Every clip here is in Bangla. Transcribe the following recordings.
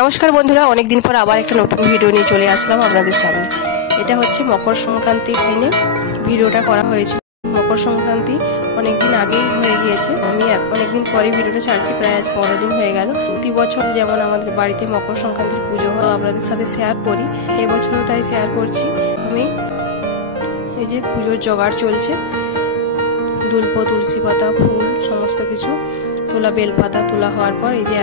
নমস্কার বন্ধুরা, অনেকদিন পর আবার একটা নতুন ভিডিও নিয়ে চলে আসলাম আপনাদের সামনে। এটা হচ্ছে মকর সংক্রান্তির দিনে ভিডিওটা করা হয়েছে। মকর সংক্রান্তি অনেকদিন আগেই হয়ে গিয়েছে, আমি অনেকদিন পরে ভিডিওটা ছাড়ছি, প্রায় আজ 15 দিন হয়ে গেল। প্রতি বছর যেমন আমাদের বাড়িতে মকর সংক্রান্তির পুজো হয়, আপনাদের সাথে শেয়ার করি, এবছরও তাই শেয়ার করছি। আমি এই যে পুজোর জোগাড় চলছে, দুল্প, তুলসী পাতা, ফুল সমস্ত কিছু তোলা, বেলপাতা তোলা হওয়ার পর এই যে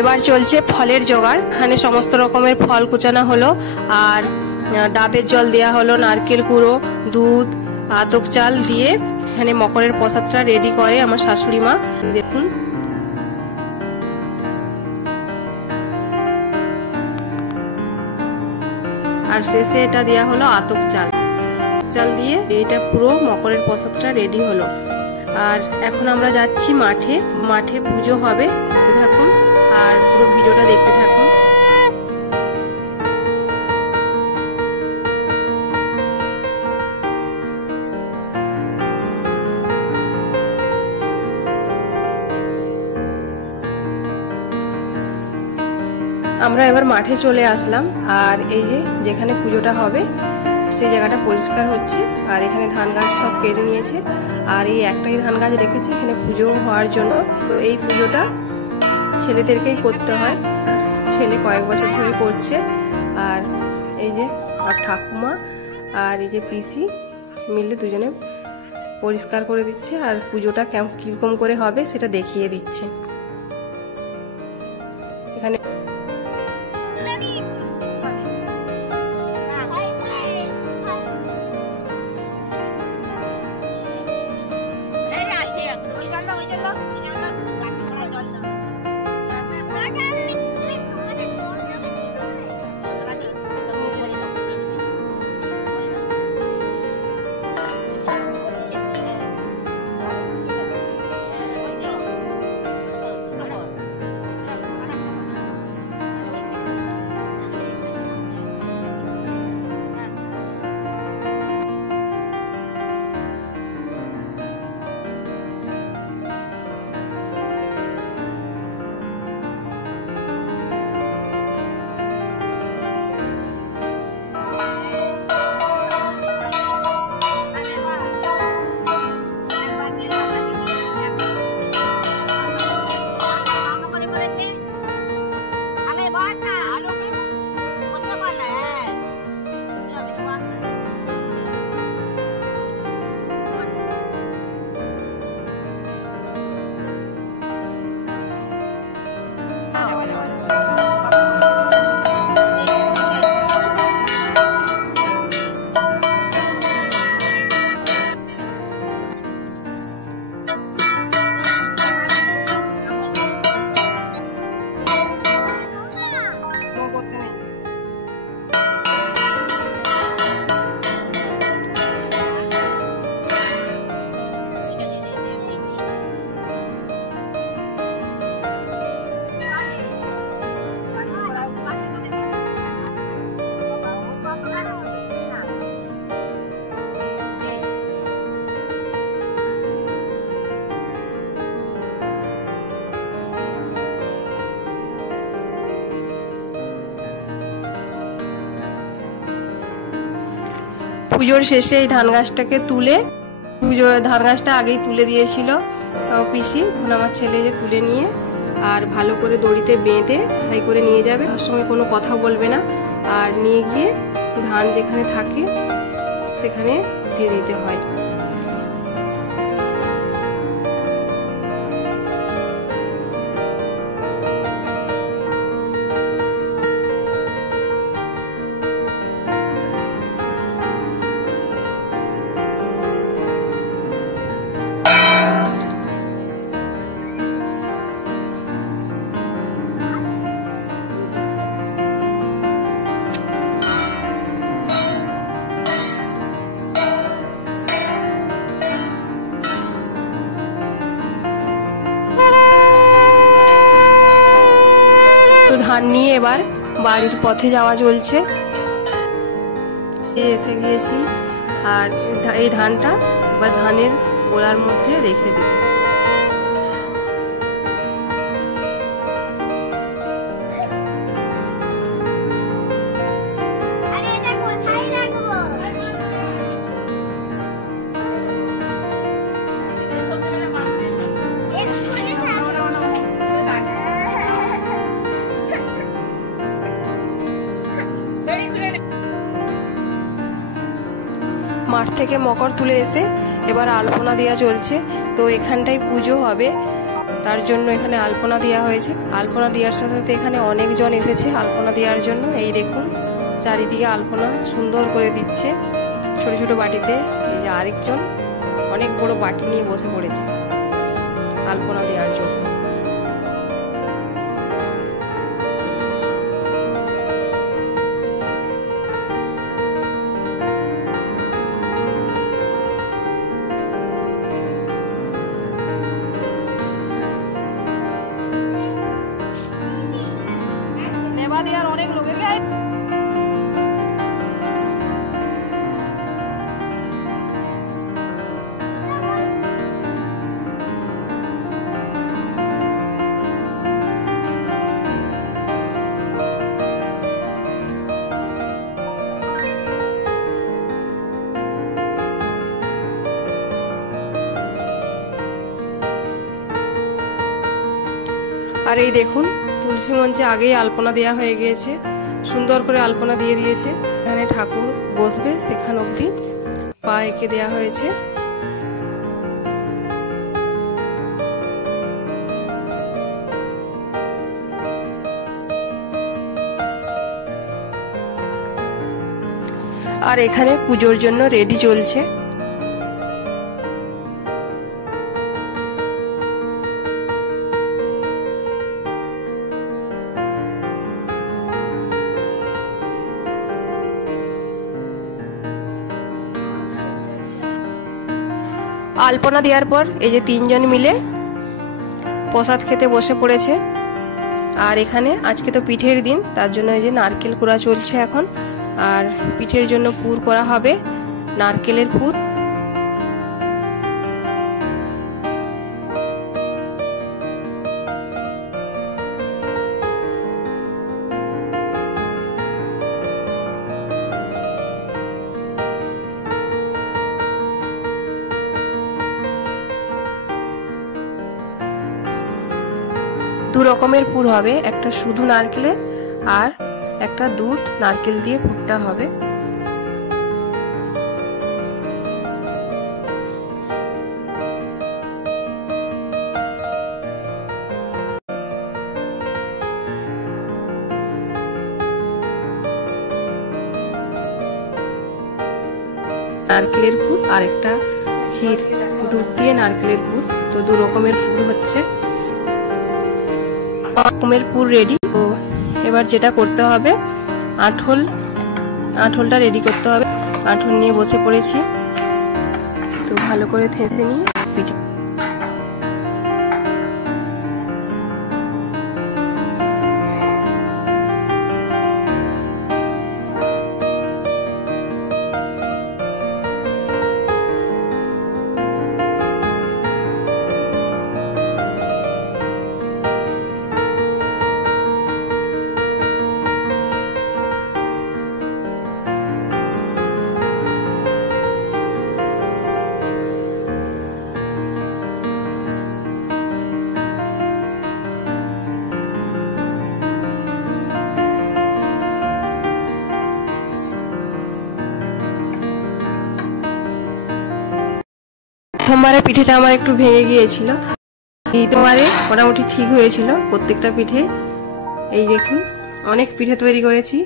এবার চলছে ফলের জোগাড়। এখানে সমস্ত রকমের ফল কুচানো হলো, আর ডাবের জল দেয়া হলো, নারকেল কুড়ো, দুধ, আতক চাল দিয়ে এখানে মকরের প্রসাদটা রেডি করে আমার শাশুড়ি মা। দেখুন, আর শেষে এটা দেয়া হলো আতক চাল দিয়ে, এটা পুরো মকরের প্রসাদটা রেডি হলো। আর এখন আমরা যাচ্ছি মাঠে পুজো হবে। দেখুন আর পুরো ভিডিওটা দেখতে থাকুন। আমরা এবার মাঠে চলে আসলাম, আর এই যে যেখানে পুজোটা হবে সেই জায়গাটা পরিষ্কার হচ্ছে। আর এখানে ধান গাছ সব কেটে নিয়েছে, আর এই একটাই ধান গাছ রেখেছে এখানে পুজো হওয়ার জন্য। তো এই পুজোটা ছেলেদেরকেই করতে হয়, ছেলে কয়েক বছর ধরে করছে। আর এই যে আর ঠাকুমা আর এই যে পিসি মিলে দুজনে পরিষ্কার করে দিচ্ছে, আর পুজোটা কিরকম করে হবে সেটা দেখিয়ে দিচ্ছে। এখানে পুজোর শেষে এই ধান গাছটাকে তুলে, ধান গাছটা আগেই তুলে দিয়েছিল পিসি, এখন আমার ছেলে যে তুলে নিয়ে আর ভালো করে দড়িতে বেঁধে তাই করে নিয়ে যাবে, তার সঙ্গে কোনো কথা বলবে না, আর নিয়ে গিয়ে ধান যেখানে থাকে সেখানে দিয়ে দিতে হয়। ধান নিয়ে এবার বাড়ির পথে যাওয়া চলছে। এসে গিয়েছি, আর এই ধানটা এবার ধানের গোলার মধ্যে রেখে দেব। মাঠ থেকে মকর তুলে এসে এবার আলপনা দেওয়া চলছে। তো এখানটায় পুজো হবে, তার জন্য এখানে আলপনা দেওয়া হয়েছে। আলপনা দেওয়ার সাথে সাথে এখানে অনেকজন এসেছে আলপনা দেওয়ার জন্য। এই দেখুন চারিদিকে আলপনা সুন্দর করে দিচ্ছে ছোট ছোট বাটিতে। এই যে আরেকজন অনেক বড় বাটি নিয়ে বসে পড়েছে আলপনা দেওয়ার জন্য। আর অনেক লোকের আর এই দেখুন তুলসী মঞ্চে আগেই আলপনা দেওয়া হয়ে গিয়েছে, সুন্দর করে আলপনা দিয়ে দিয়েছে। এখানে ঠাকুর বসবে সেখান অবধি পা এঁকে দেওয়া হয়েছে। আর এখানে পুজোর জন্য রেডি চলছে। আলপনা দেওয়ার পর এই যে তিনজন মিলে প্রসাদ খেতে বসে পড়েছে। আর এখানে আজকে তো পিঠের দিন, তার জন্য এই যে নারকেল কুড়া চলছে এখন। আর পিঠের জন্য পুর করা হবে, নারকেলের পুর। দু রকমের পুর হবে, একটা শুধু নারকেলের আর একটা দুধ নারকেল দিয়ে পুরটা হবে। নারকেলের পুর আর একটা ক্ষীর, দুধ দিয়ে নারকেলের পুর। তো দু রকমের পুর হচ্ছে, রকমের পুর রেডি। তো এবার যেটা করতে হবে, আঁঠলটা রেডি করতে হবে। আঁঠল নিয়ে বসে পড়েছি। তো ভালো করে থেঁচে নিয়ে পিঠে প্রথমবারে পিঠেটা আমার একটু ভেঙে গিয়েছিল, দ্বিতীয়বারে মোটামুটি ঠিক হয়েছিল প্রত্যেকটা পিঠে। এই দেখুন অনেক পিঠে তৈরি করেছি।